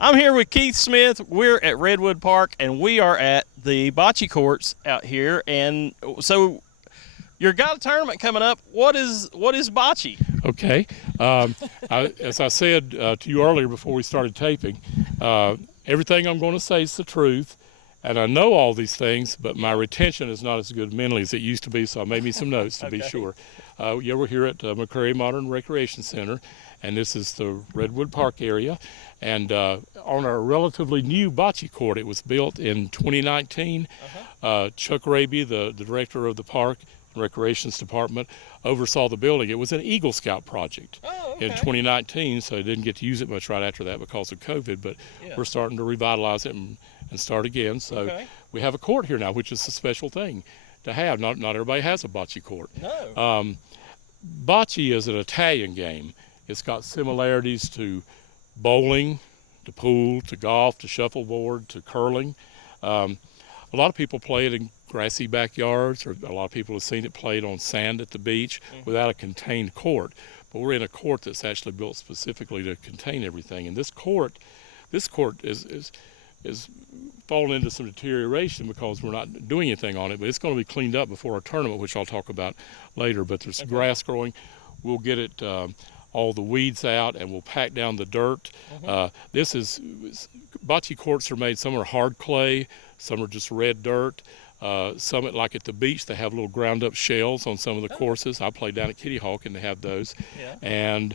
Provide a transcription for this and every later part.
I'm here with Keith Smith. We're at Redwood Park, and we are at the bocce courts out here. And so, you've got a tournament coming up. What is bocce? Okay. As I said to you earlier before we started taping, everything I'm going to say is the truth. And I know all these things, but my retention is not as good mentally as it used to be, so I made me some notes to be sure. Yeah, we're here at McCrary Modern Recreation Center, and this is the Redwood Park area. And on a relatively new bocce court, it was built in 2019. Chuck Raby, the director of the Park and Recreations Department, oversaw the building. It was an Eagle Scout project in 2019, so I didn't get to use it much right after that because of COVID, but we're starting to revitalize it and start again. So we have a court here now, which is a special thing to have. Not everybody has a bocce court. No. Bocce is an Italian game. It's got similarities to bowling, to pool, to golf, to shuffleboard, to curling. A lot of people play it in grassy backyards, or a lot of people have seen it played on sand at the beach without a contained court. But we're in a court that's actually built specifically to contain everything. And this court is fallen into some deterioration because we're not doing anything on it, but it's going to be cleaned up before our tournament, which I'll talk about later. But there's grass growing. We'll get it all the weeds out, and we'll pack down the dirt. Bocce courts are made, some are hard clay, some are just red dirt. Some, like at the beach, they have little ground up shells on some of the courses. I play down at Kitty Hawk, and they have those. And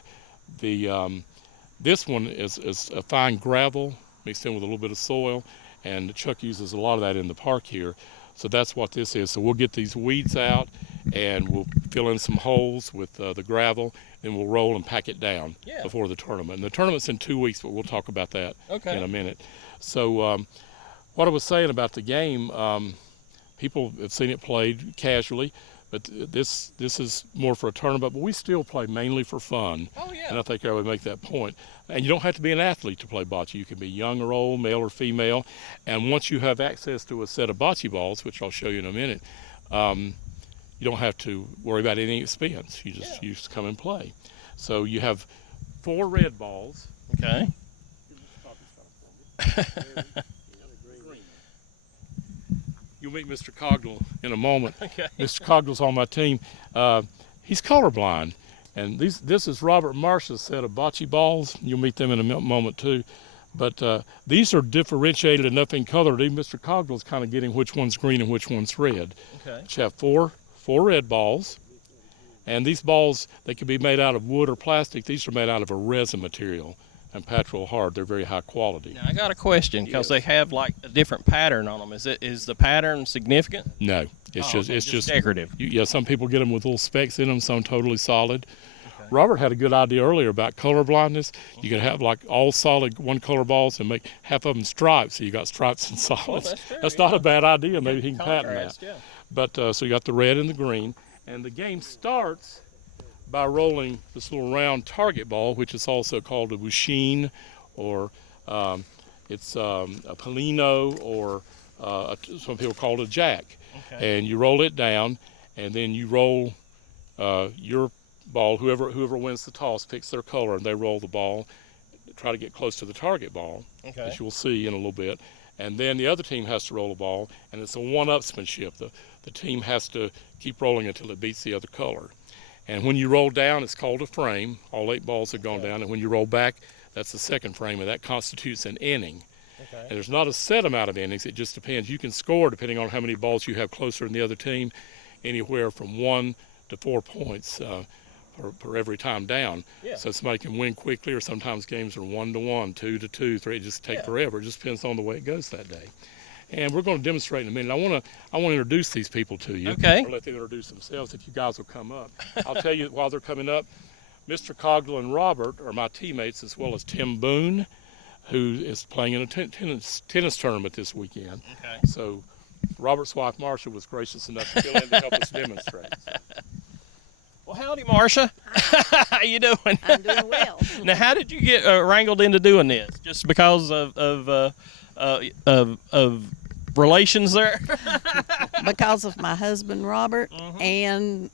this one is a fine gravel mixed in with a little bit of soil, and Chuck uses a lot of that in the park here. So that's what this is. So we'll get these weeds out, and we'll fill in some holes with the gravel, and we'll roll and pack it down before the tournament. And the tournament's in 2 weeks, but we'll talk about that in a minute. So what I was saying about the game, people have seen it played casually, but this is more for a tournament, but we still play mainly for fun. And I think I would make that point. And you don't have to be an athlete to play bocce. You can be young or old, male or female. And once you have access to a set of bocce balls, which I'll show you in a minute, you don't have to worry about any expense. You just come and play. So you have 4 red balls. Okay. You'll meet Mr. Cogdell in a moment. Mr. Cogdell's on my team. He's colorblind. And this is Robert Marsh's set of bocce balls. You'll meet them in a moment too. But these are differentiated enough in color that even Mr. Cogdell's kind of getting which one's green and which one's red. But you have four red balls. And these balls, they can be made out of wood or plastic. These are made out of a resin material and patrol hard. They're very high quality. Now I got a question, because they have like a different pattern on them. Is the pattern significant? No, it's just decorative. Some people get them with little specks in them, some totally solid. Robert had a good idea earlier about color blindness. You can have like all solid one color balls and make half of them stripes, so you got stripes and solids. That's not a bad idea. Maybe he can patent that. But so you got the red and the green, and the game starts by rolling this little round target ball, which is also called a bushine, or it's a polino, or some people call it a jack. And you roll it down, and then you roll your ball. Whoever wins the toss picks their color, and they roll the ball, try to get close to the target ball, as you'll see in a little bit. And then the other team has to roll a ball, and it's a one-upsmanship. The team has to keep rolling until it beats the other color. And when you roll down, it's called a frame. All 8 balls have gone down, and when you roll back, that's the second frame, and that constitutes an inning. And there's not a set amount of innings. It just depends. You can score, depending on how many balls you have closer than the other team, anywhere from 1 to 4 points per every time down. So somebody can win quickly, or sometimes games are 1-1, 2-2, 3. It just takes forever. It just depends on the way it goes that day. And we're going to demonstrate in a minute. I want to introduce these people to you. Or let them introduce themselves if you guys will come up. I'll tell you while they're coming up, Mr. Cogdell and Robert are my teammates, as well as Tim Boone, who is playing in a tennis tournament this weekend. So Robert's wife, Marcia, was gracious enough to fill in to help us demonstrate. Well, howdy, Marcia. How you doing? I'm doing well. Now, how did you get wrangled into doing this? Just because of relations there? Because of my husband, Robert, and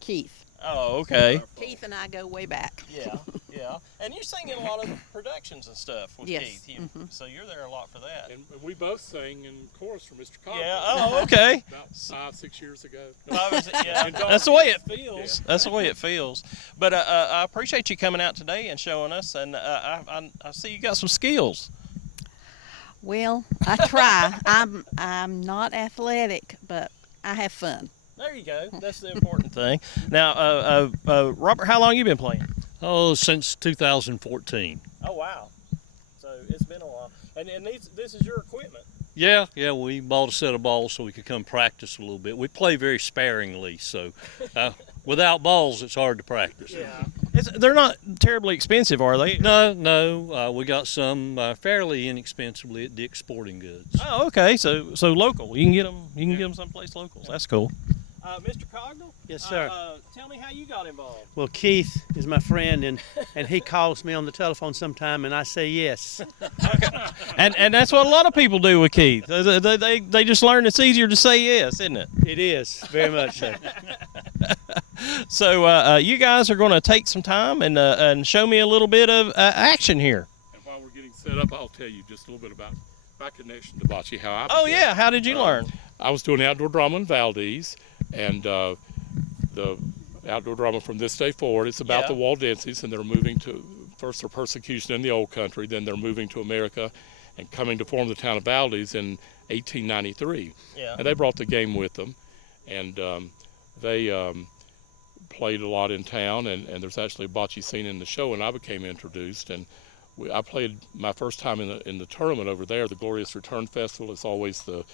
Keith. Oh, okay. Keith and I go way back. Yeah. Yeah, and you sing in a lot of productions and stuff with Yes. Keith. So you're there a lot for that. And we both sang in chorus for Mr. Cobb. Yeah. Oh, okay. About 5-6 years ago. Yeah, that's the way it feels. That's the way it feels. But I appreciate you coming out today and showing us. And I see you got some skills. Well, I try. I'm not athletic, but I have fun. There you go. That's the important thing. Now, Robert, how long you been playing? Oh, since 2014. Oh, wow. So it's been a while. And this is your equipment. Yeah, we bought a set of balls so we could come practice a little bit. We play very sparingly, so without balls, it's hard to practice. Yeah. They're not terribly expensive, are they? No, we got some fairly inexpensively at Dick's Sporting Goods. Oh, okay. So local. You can get them. You can get them someplace local. That's cool. Mr. Cognell? Yes, sir. Tell me how you got involved. Well, Keith is my friend, and he calls me on the telephone sometime, and I say yes. Okay. And that's what a lot of people do with Keith. They just learn it's easier to say yes, isn't it? It is, very much so. So you guys are going to take some time and show me a little bit of action here. And while we're getting set up, I'll tell you just a little bit about my connection to bocce, how I Oh, began. yeah. How did you learn? I was doing outdoor drama in Valdese, and the outdoor drama from this day forward, it's about the Waldenses, and they're moving to, first their persecution in the old country, then they're moving to America and coming to form the town of Valdese in 1893. Yeah. And they brought the game with them, and they played a lot in town, and there's actually a bocce scene in the show, and I became introduced, and I played my first time in the tournament over there, the Glorious Return Festival. It's always the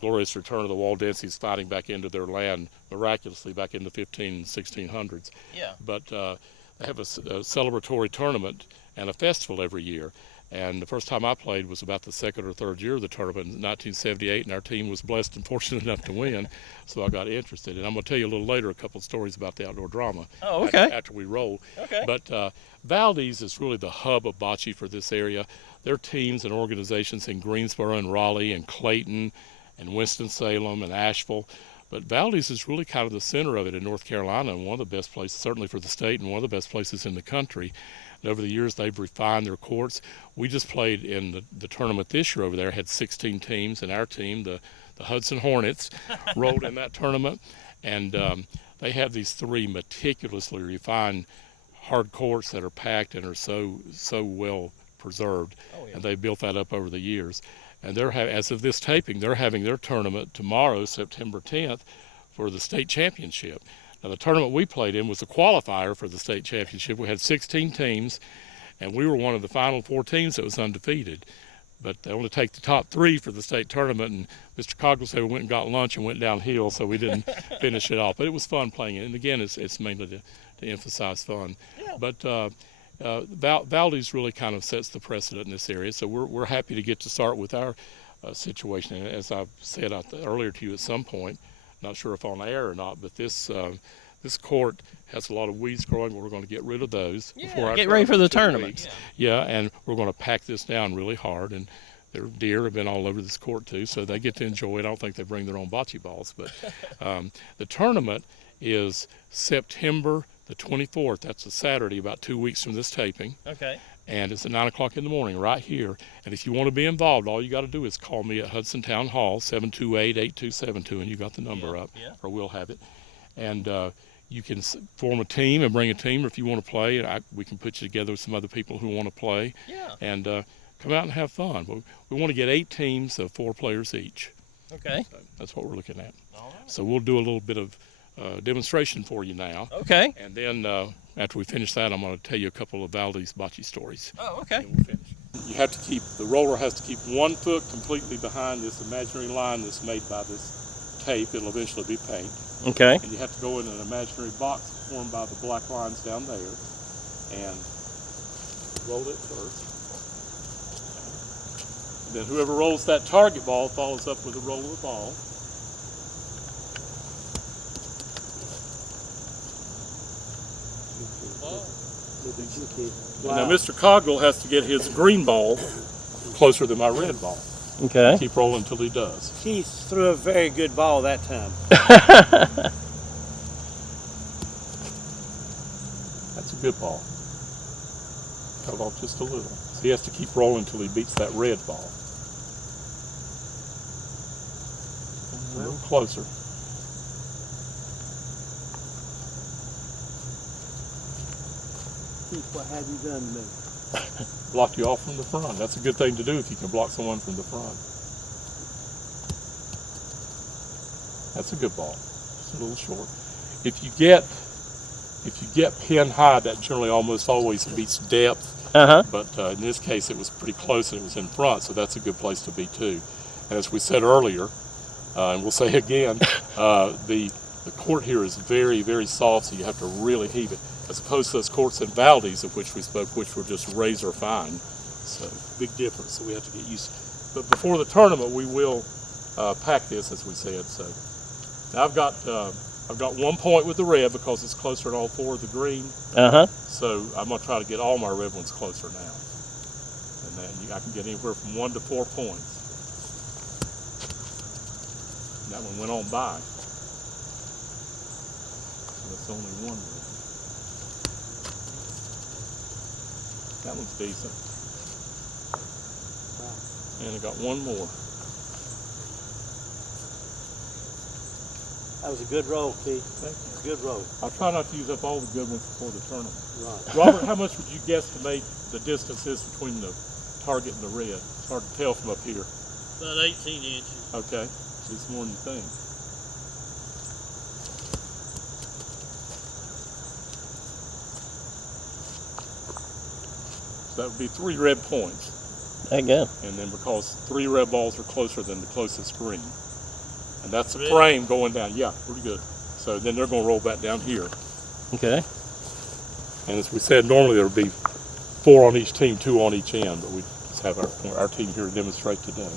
glorious return of the Waldenses fighting back into their land miraculously back in the 1500s and 1600s. Yeah. But they have a celebratory tournament and a festival every year. And the first time I played was about the second or third year of the tournament in 1978, and our team was blessed and fortunate enough to win, so I got interested. And I'm going to tell you a little later a couple of stories about the outdoor drama. Oh, okay. After we roll. Okay. But Valdese is really the hub of bocce for this area. There are teams and organizations in Greensboro and Raleigh and Clayton and Winston-Salem and Asheville. But Valdese is really kind of the center of it in North Carolina, and one of the best places, certainly for the state, and one of the best places in the country. And over the years, they've refined their courts. We just played in the tournament this year over there, had 16 teams, and our team, the Hudson Hornets, rolled in that tournament. And they have these 3 meticulously refined hard courts that are packed and are so well preserved. Oh, yeah. And they've built that up over the years. And they're as of this taping, they're having their tournament tomorrow, September 10th, for the state championship. Now, the tournament we played in was a qualifier for the state championship. We had 16 teams, and we were one of the final 4 teams that was undefeated. But they only take the top 3 for the state tournament, and Mr. Cogley said we went and got lunch and went downhill, so we didn't finish it off. But it was fun playing it, and again, it's mainly to emphasize fun. Yeah. But Valdese really kind of sets the precedent in this area, so we're happy to get to start with our situation. And as I've said earlier to you at some point, not sure if on air or not, but this court has a lot of weeds growing. We're going to get rid of those before our get ready for the tournament. Yeah, and we're going to pack this down really hard. And their deer have been all over this court too, so they get to enjoy it. I don't think they bring their own bocce balls, but the tournament is September the 24th. That's a Saturday, about 2 weeks from this taping. Okay. And it's at 9 o'clock in the morning right here. And if you want to be involved, all you got to do is call me at Hudson Town Hall, 728-8272, and you got the number up, or we'll have it. And you can form a team and bring a team, or if you want to play, we can put you together with some other people who want to play. Yeah. And come out and have fun. We want to get 8 teams of 4 players each. Okay. So that's what we're looking at. All right. So we'll do a little bit of demonstration for you now. Okay. And then after we finish that, I'm going to tell you a couple of Valdese bocce stories. Oh, okay. And we'll finish. You have to the roller has to keep 1 foot completely behind this imaginary line that's made by this tape. It'll eventually be paint. Okay. And you have to go in an imaginary box formed by the black lines down there and roll it first. And then whoever rolls that target ball follows up with a roll of the ball. Wow. Now Mr. Coggle has to get his green ball closer than my red ball. Okay. Keep rolling until he does. Keith threw a very good ball that time. That's a good ball. cut off just a little. So he has to keep rolling until he beats that red ball. A little closer. Keith, what have you done to me? Block you off from the front. That's a good thing to do if you can block someone from the front. That's a good ball. Just a little short. If you get pin high, that generally almost always beats depth. But in this case, it was pretty close and it was in front, so that's a good place to be too. And as we said earlier, and we'll say again, the court here is very, very soft, so you have to really heave it, as opposed to those courts in Valdese, of which we spoke, which were just razor fine. So big difference. So we have to get used. But before the tournament, we will pack this, as we said. So now I've got 1 point with the red because it's closer to all four of the green. So I'm gonna try to get all my red ones closer now, and then I can get anywhere from 1 to 4 points. That one went on by. So that's only one red. That one's decent. And I got one more. That was a good roll, Keith. Thank you. Good roll. I'll try not to use up all the good ones before the tournament. Right. Robert, how much would you guesstimate the distance is between the target and the red? It's hard to tell from up here. About 18 inches. Okay, it's more than you think. So that would be 3 red points. There you go. And then because 3 red balls are closer than the closest green. And that's the Really? frame going down. Yeah, pretty good. So then they're going to roll back down here. Okay. And as we said, normally there would be 4 on each team, 2 on each end, but we just have our team here to demonstrate today.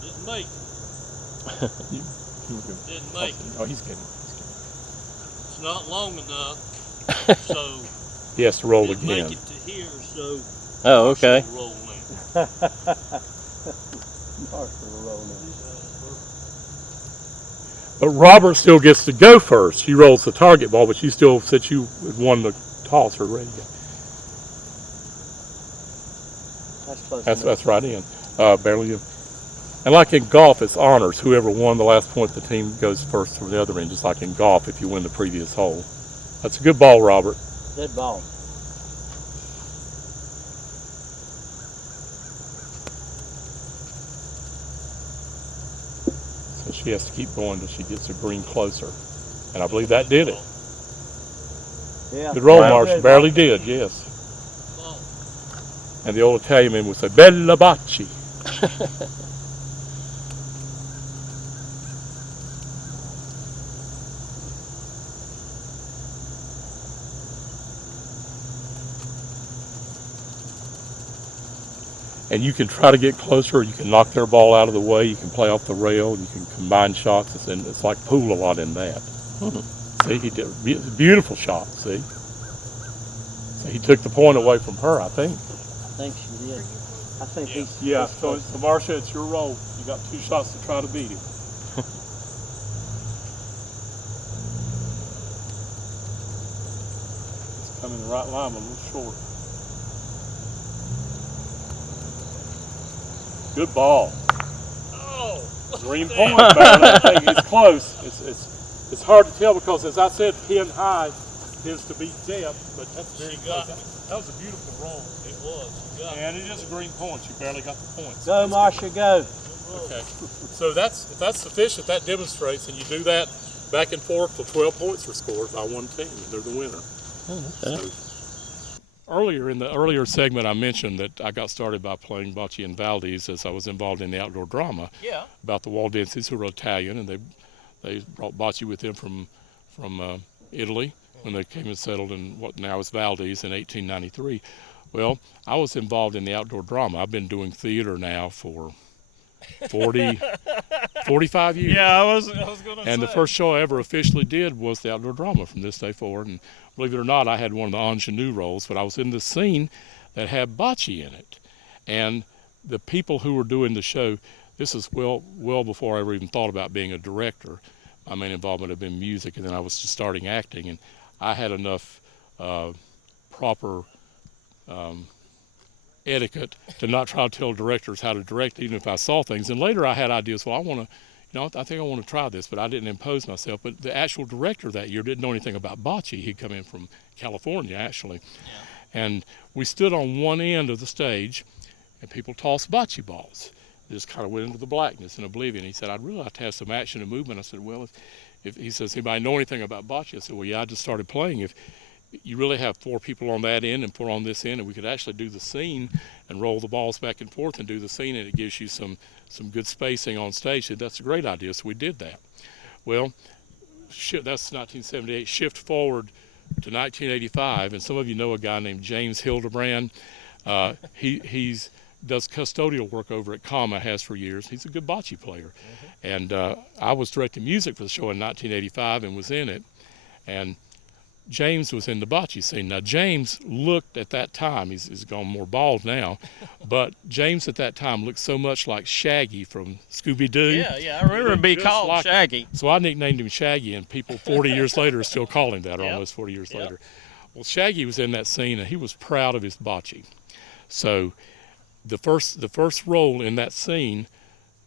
Didn't make it. Didn't make it. Oh, he's kidding. It's not long enough, so He has to roll didn't again. make it to here, so Oh, okay. Marshall will roll now. Marshall will roll now. But Robert still gets to go first. She rolls the target ball, but you still, since you won the toss, are ready to go. That's close enough. That's right in. Barely. And like in golf, it's honors. Whoever won the last point, the team goes first from the other end, just like in golf if you win the previous hole. That's a good ball, Robert. Good ball. So she has to keep going until she gets a green closer. And I believe that did it. Yeah. Good roll, Wow. Marshall. Barely did, yes. Ball. And the old Italian man would say, Bella Bocce. And you can try to get closer, you can knock their ball out of the way, you can play off the rail, you can combine shots. It's like pool a lot in that. See, he did a beautiful shot, see? So he took the point away from her, I think. I think she did. I think he's. Yeah, so Marcia, it's your role. You got 2 shots to try to beat him. It's coming the right line, but a little short. Good ball. Oh, Green point, Marilyn. I think it's close. It's hard to tell because, as I said, pin high is to beat depth, but that's very good. That was a beautiful roll. it was. You got it. And it is a green point. You barely got the points. Go, Marcia, go. Okay. So if that's sufficient. That demonstrates, and you do that back and forth till 12 points are scored by one team, and they're the winner. Okay. So, earlier in the earlier segment, I mentioned that I got started by playing bocce in Valdese as I was involved in the outdoor drama Yeah. about the Waldenses, who were Italian, and they brought bocce with them from Italy when they came and settled in what now is Valdese in 1893. Well, I was involved in the outdoor drama. I've been doing theater now for 45 years. Yeah, I was going to say. And the first show I ever officially did was the outdoor drama from this day forward. And believe it or not, I had one of the ingenue roles, but I was in the scene that had bocce in it. And the people who were doing the show, this is well before I ever even thought about being a director. My main involvement had been music, and then I was just starting acting, and I had enough proper etiquette to not try to tell directors how to direct, even if I saw things. And later I had ideas, well, I want to, I think I want to try this, but I didn't impose myself. But the actual director that year didn't know anything about bocce. He'd come in from California, actually. Yeah. And we stood on one end of the stage, and people tossed bocce balls. They just kind of went into the blackness and oblivion. He said, I'd really like to have some action and movement. I said, well, if he says, anybody know anything about bocce? I said, well, yeah, I just started playing. If you really have 4 people on that end and 4 on this end, and we could actually do the scene and roll the balls back and forth and do the scene, and it gives you some good spacing on stage. So that's a great idea, so we did that. Well, that's 1978. Shift forward to 1985, and some of you know a guy named James Hildebrand. He's does custodial work over at Comma, has for years. He's a good bocce player. And I was directing music for the show in 1985 and was in it. And James was in the bocce scene. Now, James looked at that time, he's gone more bald now, but James at that time looked so much like Shaggy from Scooby-Doo. Yeah, I remember him being called like Shaggy. So I nicknamed him Shaggy, and people 40 years later are still calling him that, or almost 40 years later. Well, Shaggy was in that scene, and he was proud of his bocce. So the first roll in that scene,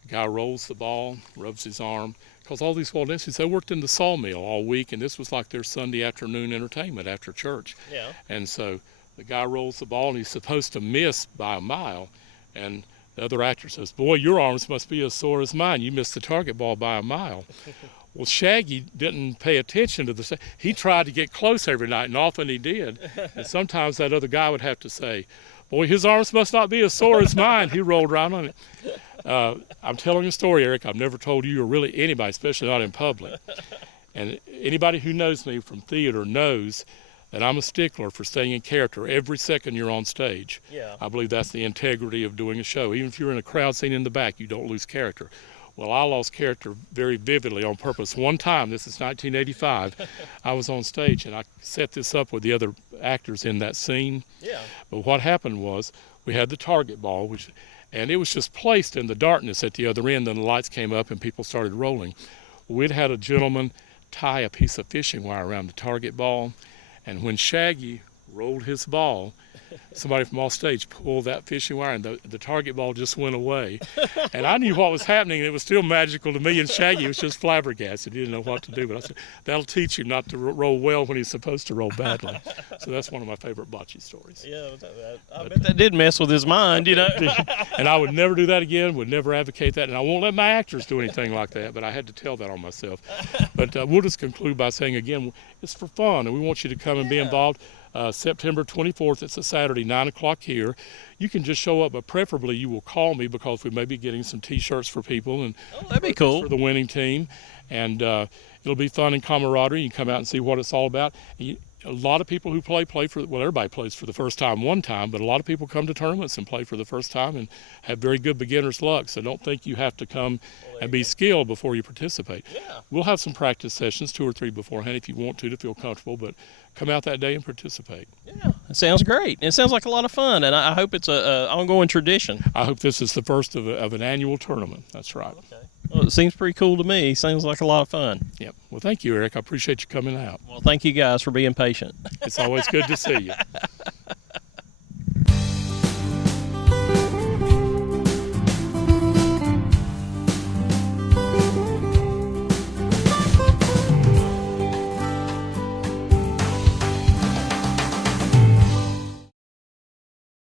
the guy rolls the ball, rubs his arm, because all these Waldenses, they worked in the sawmill all week, and this was like their Sunday afternoon entertainment after church. Yeah. And so the guy rolls the ball, and he's supposed to miss by a mile, and the other actor says, boy, your arms must be as sore as mine. You missed the target ball by a mile. Well, Shaggy didn't pay attention to the. He tried to get close every night, and often he did. And sometimes that other guy would have to say, boy, his arms must not be as sore as mine. He rolled around on it. I'm telling a story, Eric, I've never told you or really anybody, especially not in public. And anybody who knows me from theater knows that I'm a stickler for staying in character every second you're on stage. Yeah. I believe that's the integrity of doing a show. Even if you're in a crowd scene in the back, you don't lose character. Well, I lost character very vividly on purpose. One time, this is 1985, I was on stage, and I set this up with the other actors in that scene. Yeah. But what happened was we had the target ball, and it was just placed in the darkness at the other end. Then the lights came up, and people started rolling. We'd had a gentleman tie a piece of fishing wire around the target ball, and when Shaggy rolled his ball, somebody from off stage pulled that fishing wire, and the target ball just went away. And I knew what was happening, and it was still magical to me, and Shaggy was just flabbergasted. He didn't know what to do, but I said, that'll teach him not to roll well when he's supposed to roll badly. So that's one of my favorite bocce stories. Yeah, I bet that did mess with his mind, And I would never do that again, would never advocate that, and I won't let my actors do anything like that, but I had to tell that on myself. But we'll just conclude by saying, again, it's for fun, and we want you to come and be involved. September 24th, it's a Saturday, 9 o'clock here. You can just show up, but preferably you will call me, because we may be getting some T-shirts for people and that'd be cool for the winning team. And it'll be fun and camaraderie. You can come out and see what it's all about. A lot of people who play for, well, everybody plays for the first time one time, but a lot of people come to tournaments and play for the first time and have very good beginner's luck. So don't think you have to come and be skilled before you participate. Yeah. We'll have some practice sessions, 2 or 3 beforehand, if you want to feel comfortable, but come out that day and participate. Yeah, it sounds great. It sounds like a lot of fun, and I hope it's an ongoing tradition. I hope this is the first of an annual tournament. That's right. Okay. Well, it seems pretty cool to me. Seems like a lot of fun. Yep. Well, thank you, Eric. I appreciate you coming out. Well, thank you guys for being patient. It's always good to see you.